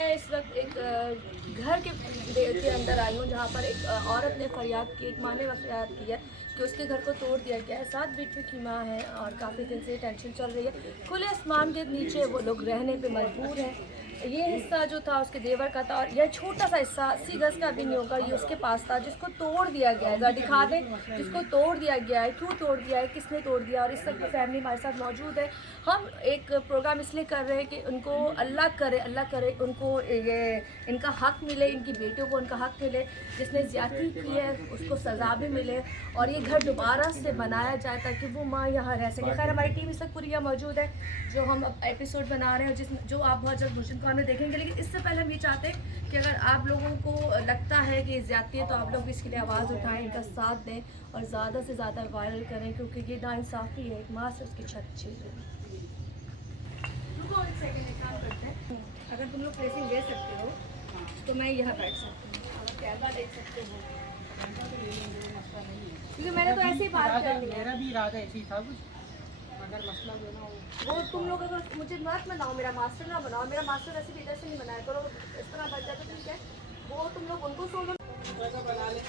मैं इस वक्त एक घर के अंदर आई हूँ जहाँ पर एक औरत ने फरियाद की, एक माँ ने फरियाद की है कि उसके घर को तोड़ दिया गया है। 7 बेटियों की माँ है और काफ़ी दिन से टेंशन चल रही है। खुले आसमान के नीचे वो लोग रहने पे मजबूर हैं। ये हिस्सा जो था उसके देवर का था और यह छोटा सा हिस्सा 80 गज का भी नहीं होगा, ये उसके पास था जिसको तोड़ दिया गया है। ज़रा दिखा दें जिसको तोड़ दिया गया है, क्यों तोड़ दिया है, किसने तोड़ दिया। और इस वक्त फैमिली हमारे साथ मौजूद है। हम एक प्रोग्राम इसलिए कर रहे हैं कि उनको अल्लाह करे उनको ये इनका हक़ मिले, इनकी बेटियों को उनका हक़ मिले, जिसने ज़्यादती की है उसको सज़ा भी मिले और ये घर दोबारा से बनाया जाए ताकि वो माँ यहाँ रह सके। खैर हमारी टीम इस वक्त पूरी यहाँ मौजूद है जो हम अब एपिसोड बना रहे हैं जिसमें जो आप बहुत जल्द गुलशन खान में देखेंगे। लेकिन इससे पहले हम ये चाहते हैं कि अगर आप लोगों को लगता है कि ज़्यादती है तो आप लोग भी इसके लिए आवाज़ उठाएँ, इनका साथ दें और ज़्यादा से ज़्यादा वायरल करें, क्योंकि ये नाइंसाफ़ी है। एक माँ से उसकी छत छीन रही है। एक सेकंड एक काम करते हैं, अगर तुम लोग प्लेसिंग ले सकते हो तो मैं यहाँ बैठ सकती हूँ, अगर कैमरा देख सकते हो क्योंकि मैंने तो ऐसे ही बात करनी है। मेरा भी इरादा ऐसे ही था कुछ, अगर मसला जो ना वो तुम लोग अगर मुझे मत बनाओ, मेरा मास्टर ना बनाओ। मेरा मास्टर ऐसे भी इधर से नहीं बनाया करो, इस तरह बन जाता ठीक है। वो तुम लोग उनको सोलो बना ले।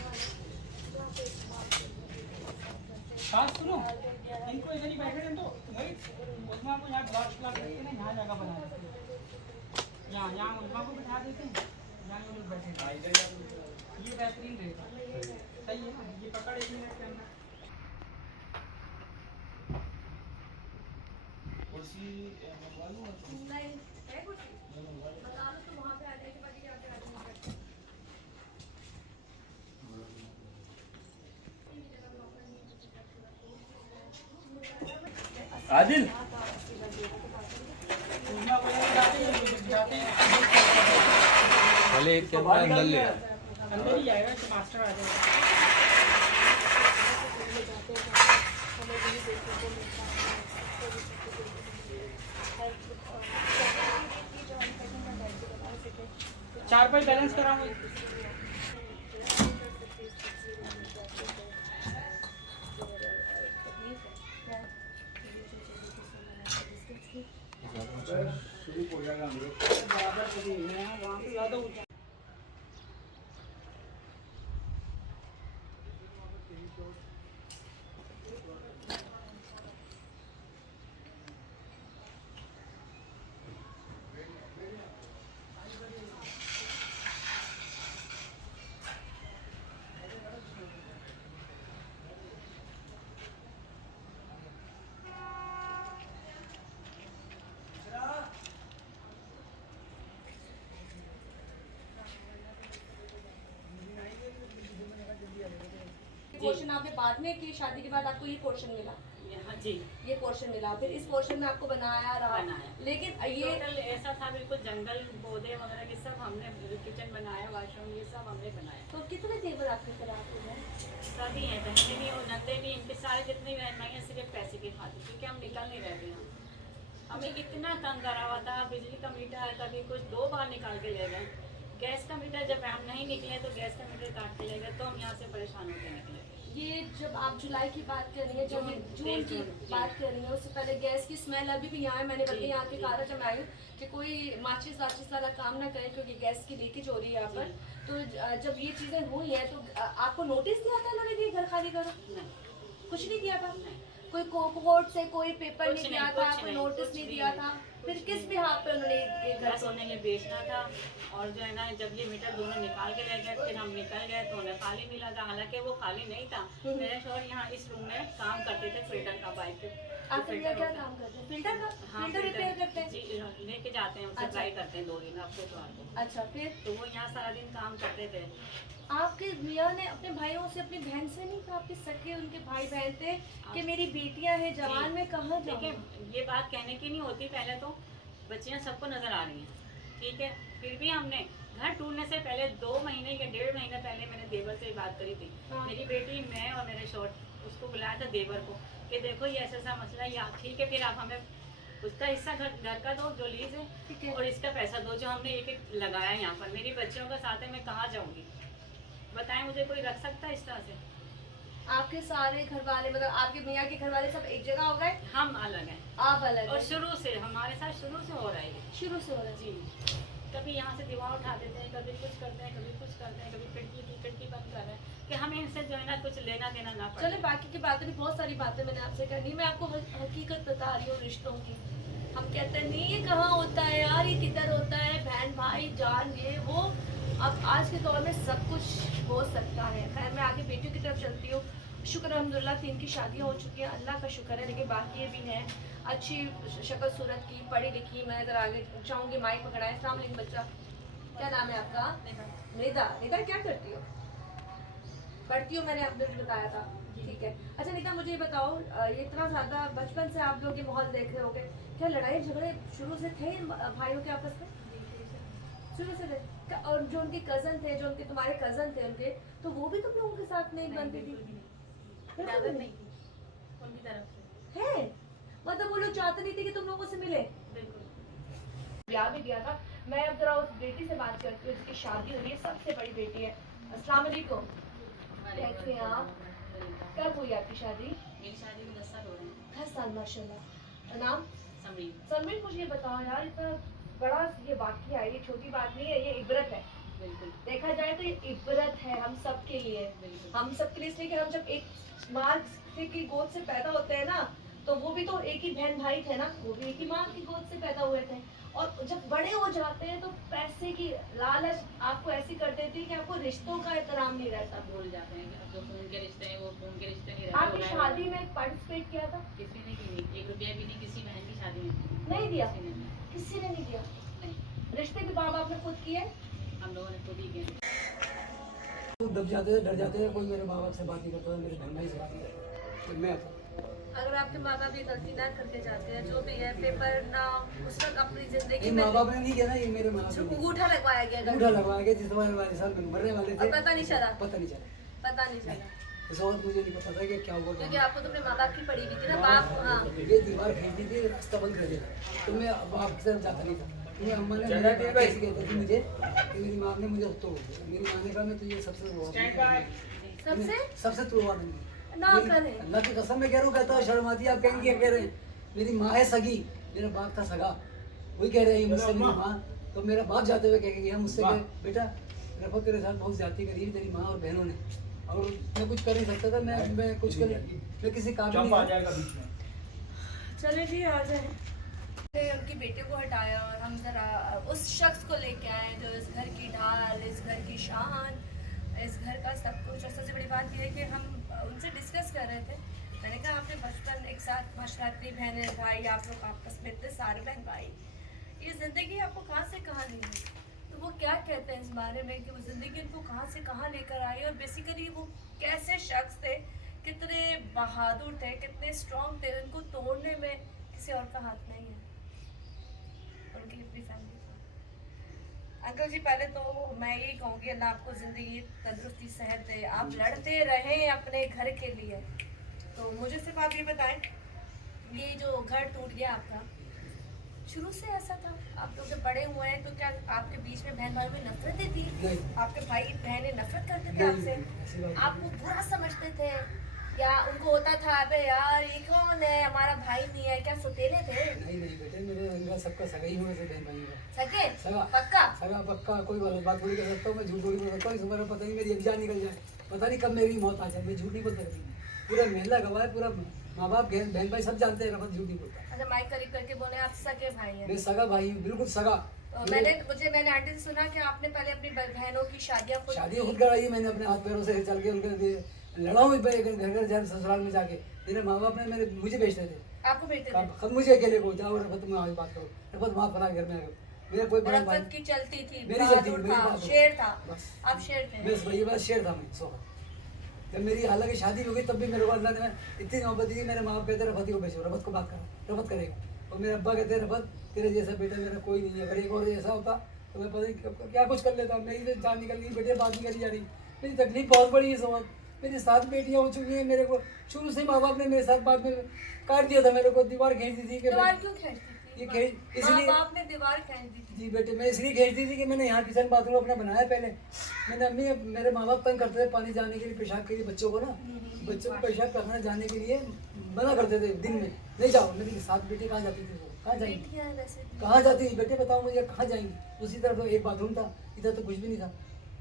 हाँ सुनो, इनको इधर ही बैठे हैं तो वही उस्मा को यहाँ ब्लॉक ब्लॉक करके ना यहाँ जगह बना देते हैं। यहाँ उस्मा को बिठा देते हैं, यहाँ ये लोग बैठे हैं। ये बेहतरीन रहेगा, सही है ना। ये पकड़ 1 मिनट के अंदर कुर्सी मंगवा लूँ नहीं है कुर्सी बता लो तो वहाँ पे आ जाएगी बाकी यहाँ पे आ जाएगी। आदिल उस्मा को यहाँ बिठाते हैं, बिठाते हैं पहले एक कैमरा अंदर ले आ। अंदर ही जाएगा तो मास्टर आ जाएगा। 4 बैलेंस कराओ। शुरू हो जाएगा हम लोग बराबर वहाँ पे ज़्यादा ऊँचा पोर्शन आपने बाद में की, शादी के बाद आपको ये पोर्शन मिला। हाँ जी, ये पोर्शन मिला, फिर इस पोर्शन में आपको बनाया रहा। लेकिन ये ऐसा था बिल्कुल जंगल पौधे वगैरह के सब हमने, किचन बनाया, वॉशरूम ये सब हमने बनाया। तो कितने तेवर आपके खराब हो गए? सभी हैं, बहने भी और नंदे भी, इनके सारे जितने भी बहन हैं सिर्फ पैसे के खाते, क्योंकि हम निकल नहीं रहते हैं। हमें कितना तंग करा हुआ था, बिजली का मीटर कभी कुछ 2 बार निकाल के ले गए। गैस का मीटर जब हम नहीं निकले तो गैस का मीटर काट के ले गए, तो हम यहाँ से परेशान होकर निकले। ये जब आप जुलाई की बात कर रही हैं, जब जून की बात कर रही हैं, उससे पहले गैस की स्मेल अभी भी यहाँ है। मैंने बल्कि यहाँ के कहा था जब मैं आई कि कोई माचिस वाचिस वाला काम ना करें क्योंकि गैस की लीकेज हो रही है यहाँ पर। तो जब ये चीज़ें हुई हैं तो आपको नोटिस दिया था उन्होंने कि घर खाली करो? कुछ नहीं दिया था? कोई कोर्ट से कोई पेपर नहीं दिया था, कोई नोटिस नहीं दिया था? फिर किस बिहार पे उन्होंने ये घर बस उन्हें ये बेचना था। और जो है ना, जब ये मीटर दोनों निकाल के ले गए, फिर हम निकल गए तो उन्हें खाली मिला था, हालांकि वो खाली नहीं था। मेरे शोहर यहाँ इस रूम में काम करते थे, फिल्टर का पाइप। आपके भैया क्या काम करते हैं? फिल्टर का? हाँ, फिल्टर रिपेयर करते हैं? जी, लेके जाते हैं, सप्लाई करते हैं 2 दिन हफ्ते को। अच्छा, फिर तो वो यहाँ सारा दिन काम करते थे। आपके मियाँ ने अपने भाइयों से, अपनी बहन से नहीं कहा? आपके सके उनके भाई बहन थे कि मेरी बेटियां हैं जवान में कहाँ जाऊँ? देखिए, ये बात कहने की नहीं होती, पहले तो बच्चियाँ सबको नज़र आ रही हैं, ठीक है। फिर भी हमने घर टूटने से पहले 2 महीने या 1.5 महीने पहले मैंने देवर से बात करी थी। हाँ। मेरी बेटी, मैं और मेरे शॉर्ट, उसको बुलाया था देवर को कि देखो ये ऐसा ऐसा मसला है, या ठीक है फिर आप हमें उसका हिस्सा घर का दो जो लीज है, और इसका पैसा दो जो हमने एक एक लगाया यहाँ पर। मेरी बच्चियों का साथ है, मैं कहाँ जाऊँगी बताएं? मुझे कोई रख सकता है इस तरह से? आपके सारे घर वाले, मतलब आपके मियाँ के घर वाले सब एक जगह हो गए? हम अलग हैं। आप अलग और हैं? शुरू से हमारे साथ शुरू से हो रहा है ये। शुरू से हो रहा है जी। कभी यहाँ से दीवार उठा देते हैं, कभी कुछ करते हैं, कभी कुछ करते हैं, कभी खिड़की बंद कर रहे हैं कि हमें इनसे जो है ना कुछ लेना देना ना पड़े। चले बाकी की बातें भी, बहुत सारी बातें मैंने आपसे करनी, मैं आपको हकीकत बता रही हूँ रिश्तों की। हम कहते हैं नहीं ये कहाँ होता है यार, ये किधर होता है, बहन भाई जान ये वो। अब आज के दौर में सब कुछ हो सकता है। खैर मैं आगे बेटियों की तरफ चलती हूँ। शुक्र अल्हम्दुलिल्लाह 3 की शादियाँ हो चुकी हैं, अल्लाह का शुक्र है। लेकिन बाकी ये भी हैं अच्छी शक्ल सूरत की, पढ़ी लिखी। मैं अगर आगे चाहूँगी माइक पकड़ाएं। अस्सलाम वालेकुम बच्चा, क्या नाम है आपका? निदा। निदा क्या करती हो? पढ़ती हो, मैंने आपने बताया था। ठीक है। अच्छा निदा मुझे ये बताओ, ये इतना ज़्यादा बचपन से आप लोग ये माहौल देख रहे होगे, क्या लड़ाई झगड़े शुरू से थे इन भाइयों के आपस में? शुरू से थे? और जो उनके कज़न थे, जो उनके तुम्हारे कज़न थे उनके, तो वो भी तुम लोगों के साथ नहीं बनती थी? इजाजत नहीं थी उनकी तरफ से। है मतलब वो लोग चाहते नहीं थे कि तुम लोगों से मिले? बिल्कुल। ब्याह भी दिया था। मैं अब जरा उस बेटी से बात करती हूँ जिसकी शादी हुई है, सबसे बड़ी बेटी है। अस्सलाम वालेकुम, कैसे हैं आप? कब हुई आपकी शादी? मेरी शादी को 10 साल हो रहे हैं। 10 साल माशाल्लाह। नाम? समरीन। समीर, मुझे ये बताओ यार, इतना बड़ा ये वाकया है, ये छोटी बात नहीं है, ये इबरत है। बिल्कुल देखा जाए तो ये इबरत है हम सब के लिए। बिल्कुल। हम सब के लिए इसलिए कि हम जब एक माँ की गोद से पैदा होते हैं ना, तो वो भी तो एक ही बहन भाई थे ना, वो भी एक ही माँ की गोद से पैदा हुए थे। और जब बड़े हो जाते हैं तो पैसे की लालच आपको ऐसी कर देती है कि आपको रिश्तों का एहतराम नहीं रहता। भूल जाते हैं कि अब जो खून के रिश्ते हैं वो खून के रिश्ते नहीं आपकी रहते। शादी में पार्टिसिपेट किया था? किसी ने की नहीं, 1 रुपया भी नहीं किसी बहन की शादी में नहीं दिया? किसी ने नहीं। किसी ने नहीं दिया? रिश्ते भी माँ बाप ने खुद किए? हम लोगों ने खुद ही किया। वो दब जाते थे, डर जाते थे, कोई मेरे माँ बाप से बात नहीं करता था, मेरे बहन भाई से बात नहीं करता। तो मैं अगर आपके माँ बाप ये गलती ना करके जाते हैं, जो भी है पेपर ना उस वक्त अपनी जिंदगी ये में माँ बाप ने नहीं किया ना, ये मेरे माँ बाप ने अंगूठा लगवाया गया अंगूठा लगवाया गया। जिस वाले साल में मरने वाले थे, और पता नहीं चला? पता नहीं चला। पता नहीं चला उस वक्त मुझे नहीं पता था कि क्या हुआ। क्योंकि आपको तो अपने माँ बाप की पड़ी हुई थी ना, बाप। हाँ ये दीवार खींचती थी, रास्ता बंद कर दिया, तो मैं बाप की तरफ जाता नहीं था। मेरी अम्मा ने मुझे ऐसे कहती थी मुझे कि मेरी माँ ने मुझे तो मेरी माँ ने कहा मैं तुझे सबसे तुड़वा दूंगी ना करे। अल्लाह की कसम मैं कह रहा हूँ, कहता हूँ शर्म आती है, आप कहेंगे क्या कह रहे हैं? मेरी माँ है सगी, मेरा बाप था सगा, वही कह रहे हैं मुझसे मेरी माँ। तो मेरा बाप जाते हुए कह गया मुझसे कि बेटा रफत तेरे साथ बहुत ज्यादती करी है तेरी माँ और बहनों ने, और मैं कुछ कर नहीं सकता था, मैं कुछ कर, मैं किसी काम नहीं। चले जी आ जाए। उनकी बेटे को हटाया और हम जरा उस शख्स को लेके आए जो इस घर की ढाल, इस घर की शान, इस घर का सब कुछ। और सबसे बड़ी बात यह है कि हम उनसे डिस्कस कर रहे थे। मैंने कहा आपने बचपन एक साथ माशाल्लाह इतनी बहनें भाई, आप लोग आपस में इतने सारे बहन भाई, ये ज़िंदगी आपको कहाँ से कहाँ ले गई? तो वो क्या कहते हैं इस बारे में कि वो ज़िंदगी उनको कहाँ से कहाँ लेकर आई, और बेसिकली वो कैसे शख्स थे, कितने बहादुर थे, कितने स्ट्रॉन्ग थे, उनको तोड़ने में किसी और का हाथ नहीं है, उनकी अपनी फैमिली। अंकल जी पहले तो मैं यही कहूँगी अल्लाह आपको ज़िंदगी तंदुरुस्ती सेहत दे, आप लड़ते रहें अपने घर के लिए। तो मुझे सिर्फ आप ये बताएं, ये जो घर टूट गया आपका, शुरू से ऐसा था? आप लोग जब बड़े हुए हैं तो क्या आपके बीच में बहन भाइयों में नफरतें थी? नहीं। आपके भाई बहनें नफरत करते थे नहीं, आपसे? ऐसी बात नहीं। आपको बुरा समझते थे, या उनको होता था अबे यार ये कौन है, हमारा भाई नहीं है, क्या सुतेले थे? नहीं नहीं बेटे, मेरे इनका सबका सगा ही हूँ ऐसे बहन भाइयों का। सके? सगा पक्का? सगा पक्का, कोई बात थोड़ी कर सकता हूँ मैं, झूठ थोड़ी बोल सकता हूँ। इस उम्र में पता नहीं मेरी जान निकल जाए, पता नहीं कब मेरी मौत आ जाए, मैं झूठ नहीं बोल सकती। पूरा मेला गवाह है, पूरा माँ बाप बहन भाई सब जानते हैं, रफत झूठ नहीं बोलता। अच्छा माइक करीब करके बोले, आप सगे भाई हैं? मैं सगा भाई हूँ, बिल्कुल सगा। मैंने आंटी से सुना कि आपने पहले अपनी बहनों की शादियाँ शादी खुद कराई है मैंने अपने हाथ पैरों से चल के, उनके लड़ा हूँ घर घर ससुराल में जाके। मेरे माँ बाप ने मुझे भेजते थे, आपको भेजते थे? कब मुझे अकेले को जाओ रफत में आज बात करो, रफत माफ करा घर में आकर। मेरा कोई बड़ा भाई रफत की चलती थी, मेरी चलती बहादुर मेरी था, बात शेर था। बस। आप शेर थे? बस वही बात, शेर था मैं सोहा। जब मेरी हालांकि शादी हो गई तब भी मेरे को अल्लाह ने इतनी मोहब्बत दी। मेरे माँ बाप कहते रफत को भेजो, रफत को बात करो, रफत करेगा। और मेरे अब्बा कहते रफत तेरे जैसा बेटा मेरा कोई नहीं है, अगर एक और जैसा होता तो मैं पता नहीं क्या कुछ कर लेता। मेरी तो जान निकल गई, बेटे बात नहीं करी जा रही। मेरी तकलीफ बहुत बड़ी है सोहा। मेरी 7 बेटियाँ हो चुकी हैं, मेरे को शुरू से माँ बाप ने मेरे साथ बाद में काट दिया था, मेरे को दीवार खींच दी थी कि दीवार क्यों खींचती थी? ये खींच माँ इसलिए बाप ने दीवार खींच दी थी। जी बेटे मैं इसलिए खींच दी थी कि मैंने यहाँ किचन बाथरूम अपना बनाया पहले। मैंने अम्मी मेरे माँ बाप तंग करते थे पानी जाने के लिए, पेशाब के लिए बच्चों को ना, बच्चों को पेशाब करना जाने के लिए मना करते थे दिन में, नहीं जाओ। मेरी साथ बेटी कहाँ जाती थी, वो कहाँ जाएंगी, बेटियां हैं वैसे भी। कहाँ जाती थी बेटे बताओ मुझे, कहाँ जाएंगी। उसी तरफ तो एक बाथरूम था, इधर तो कुछ भी नहीं था।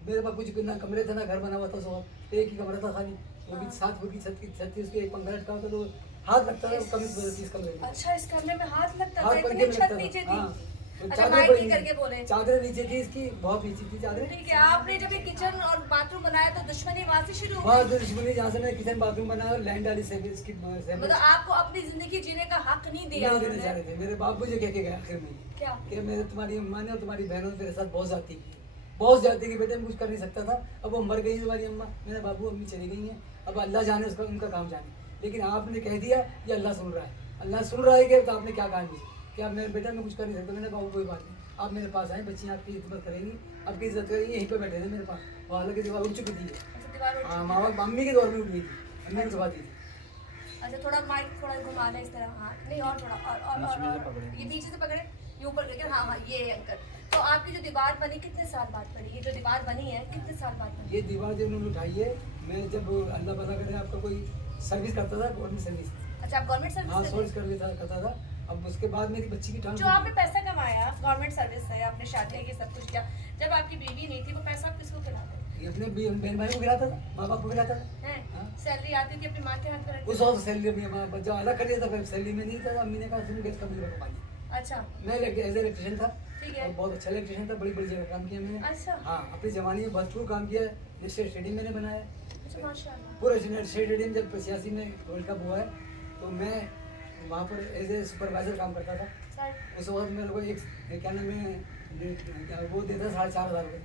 मेरे पास कुछ ना कमरे थे ना घर बना हुआ था, सब एक ही कमरा था खाली, वो भी 7 फुट की छत थी, उसके एक पंखा लटका होता तो हाथ लगता था कमी इस कमरे में। अच्छा, इस कमरे में हाथ लगता था, हाथ पंखे इतनी में छत लगता नीचे था। थी। हाँ, तो अच्छा, चादर माइक पड़ी ही करके बोले। चादर नीचे थी इसकी, बहुत नीचे थी चादर। ठीक है, आपने जब ये किचन और बाथरूम बनाया तो दुश्मनी वहां से शुरू हो वहाँ गई। तो दुश्मनी जहाँ से मैंने किचन बाथरूम बनाया और लैंड वाली से इसकी मतलब आपको अपनी जिंदगी जीने का हक नहीं दिया नहीं देना चाह उन्होंने। रहे थे। मेरे बाप मुझे कह के गए आखिर में क्या? कि मेरे तुम्हारी अम्मा ने और तुम्हारी बहनों ने तेरे साथ बहुत जाती की, बहुत जाती की बेटे, मैं कुछ कर नहीं सकता था। अब वो मर गई तुम्हारी अम्मा, मेरे बाबू अम्मी चली गई हैं, अब अल्लाह जाने उसका उनका काम जाने। लेकिन आपने कह दिया ये अल्लाह सुन रहा है, अल्लाह सुन रहा है कि तो आपने क्या कहा मुझे कि आप मेरे बेटा मैं कुछ कर नहीं सकता। मैंने बाबू कोई बात नहीं, आप मेरे पास आए, बच्चियाँ आपकी इज्जत करेंगी, आपकी इज्जत करेंगी, यहीं पर बैठे थे मेरे पास। वो हालांकि दीवार उठ चुकी थी, अच्छा, दीवार उठ हाँ चुकी माँ बाप अम्मी के दौर में उठ गई थी, अम्मी ने दबाती थी। है। अच्छा, थोड़ा माइक थोड़ा घुमा लें इस तरह, हाँ नहीं और थोड़ा और ये पीछे से पकड़े, ये ऊपर करके, हाँ हाँ ये अंकल। तो आपकी जो दीवार बनी कितने साल बाद बनी? ये जो दीवार बनी है कितने साल बाद बनी? ये दीवार जो उन्होंने उठाई है, मैं जब अल्लाह भला करे आपका कोई सर्विस करता था, गवर्नमेंट सर्विस, अच्छा, आप गवर्नमेंट हाँ सर्विस सर्विस कर लेता करता था। अब उसके बाद मेरी बच्ची की टांग जो आपने पैसा कमाया गवर्नमेंट सर्विस से, आपने शादी की, सब कुछ किया, जब आपकी बीवी नहीं थी वो पैसा आप किसको खिलाते ये अपने बहन भाई को खिलाता था, माँ बाप को खिलाता था। हैं? हाँ। सैलरी आती थी अपनी माँ के हाथ में रख उस वक्त सैलरी में जब अलग कर दिया था, फिर सैलरी में नहीं था, अम्मी ने कहा तुम गैस का बिल भरवा दिया। अच्छा, मैं एज इलेक्ट्रिशियन था, ठीक है। और बहुत अच्छा इलेक्ट्रिशियन था, बड़ी बड़ी जगह काम किया मैंने। अच्छा। हाँ, अपने ज़माने में भरपूर काम किया है। स्टेट स्टेडियम मैंने बनाया, अच्छा, माशाल्लाह। पूरा स्टेट स्टेडियम जब 85 में वर्ल्ड कप हुआ है तो मैं वहाँ पर एज ए सुपरवाइजर काम करता था। सर, उस वक्त मेरे को एक क्या नाम है वो देता 4,500 रुपये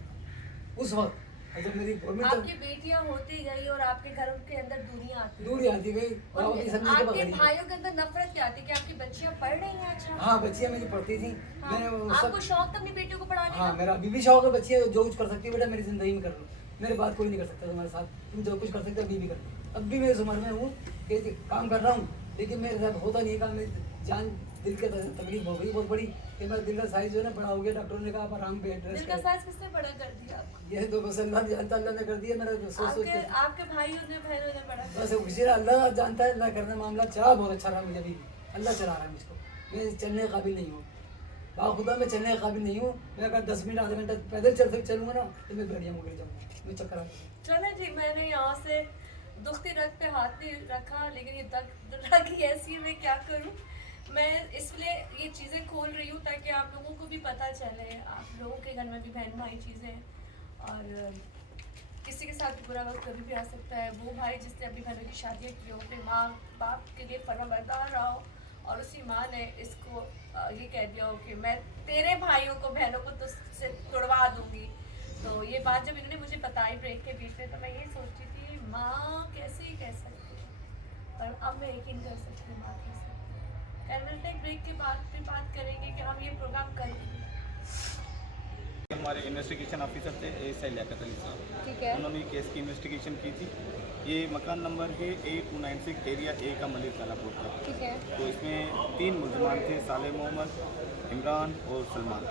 उस वक्त। और जब मेरी गवर्नमेंट आपकी बेटियां होती गई और आपके घर के अंदर दूरियां आती गई। दूरी आती गई, और बाबा की सब मिलके आपके पकड़ी। भाइयों के अंदर नफरत क्या आती कि आपकी बच्चियां पढ़ रही हैं? अच्छा, हाँ, बच्चियाँ मेरी पढ़ती थी। हाँ। मैंने वो आपको सब, शौक था अपनी बेटियों को पढ़ाने हाँ का? मेरा अभी भी शौक है, बच्चियाँ जो कुछ कर सकती है बेटा मेरी ज़िंदगी में कर लो, मेरे बात कोई नहीं कर सकता तुम्हारे साथ, तुम जो कुछ कर सकते हो अभी भी कर लो। अब भी मैं इस उम्र में हूँ कि काम कर रहा हूँ, लेकिन मेरे साथ होता नहीं काम, मेरी जान दिल के तकलीफ हो गई बहुत बड़ी कि मेरा दिल का साइज जो है ना बड़ा हो गया। डॉक्टरों ने कहा आप आराम पे दिल एड्रेस का साइज किसने बड़ा कर दिया आपको? ये तो बस अल्लाह जानता, अल्लाह ने कर दिया। मेरा तो सोच सोच आपके के आपके भाइयों ने बहनों ने बड़ा कर बस उसी अल्लाह जानता है, अल्लाह करना मामला चला बहुत अच्छा रहा मुझे, अभी अल्लाह चला रहा है मुझको। मैं चलने के काबिल नहीं हूँ, बाखुदा मैं चलने के काबिल नहीं हूँ। मैं अगर 10 मिनट आधा घंटा पैदल चलूँगा ना तो मैं बढ़िया मुकर जाऊँगा, मैं चक्कर आ जाऊँगा। चले ठीक, मैंने यहाँ से दुखती रग पे हाथ नहीं रखा, लेकिन ये रग ही ऐसी है, मैं क्या करूँ। मैं इसलिए ये चीज़ें खोल रही हूँ ताकि आप लोगों को भी पता चले, आप लोगों के घर में भी बहन भाई चीज़ें, और किसी के साथ भी बुरा वक्त कभी भी आ सकता है। वो भाई जिसने अपनी बहनों की शादी की हो, अपने माँ बाप के लिए फर्माबरदार रहा हो, और उसी माँ ने इसको ये कह दिया हो कि मैं तेरे भाइयों को बहनों को तुझसे तुड़वा दूँगी। तो ये बात जब इन्होंने मुझे बताई ब्रेक के बीच में, तो मैं ये सोचती थी माँ कैसे ही कह सकती है, पर अब मैं यकीन कर सकती हूँ माँ कह सकती है। मिलते हैं ब्रेक के बाद, फिर बात करेंगे कि हम ये प्रोग्राम करेंगे। हमारे इन्वेस्टिगेशन ऑफिसर थे एएसआई लियाकत अली साहब, ठीक है। उन्होंने केस की इन्वेस्टिगेशन की थी। ये मकान नंबर है A296 एरिया ए का मलिक कालापुर का। ठीक है। तो इसमें 3 मुलजमान थे, साले मोहम्मद, इमरान और सलमान।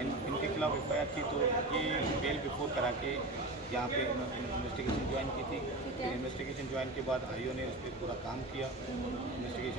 इनके खिलाफ एफआईआर की, तो ये बेल बिफोर करा के यहाँ पे इन्वेस्टिगेशन ज्वाइन की थी। इन्वेस्टिगेशन ज्वाइन के बाद आईओ ने उस पर पूरा काम किया। इन्वेस्टिगेशन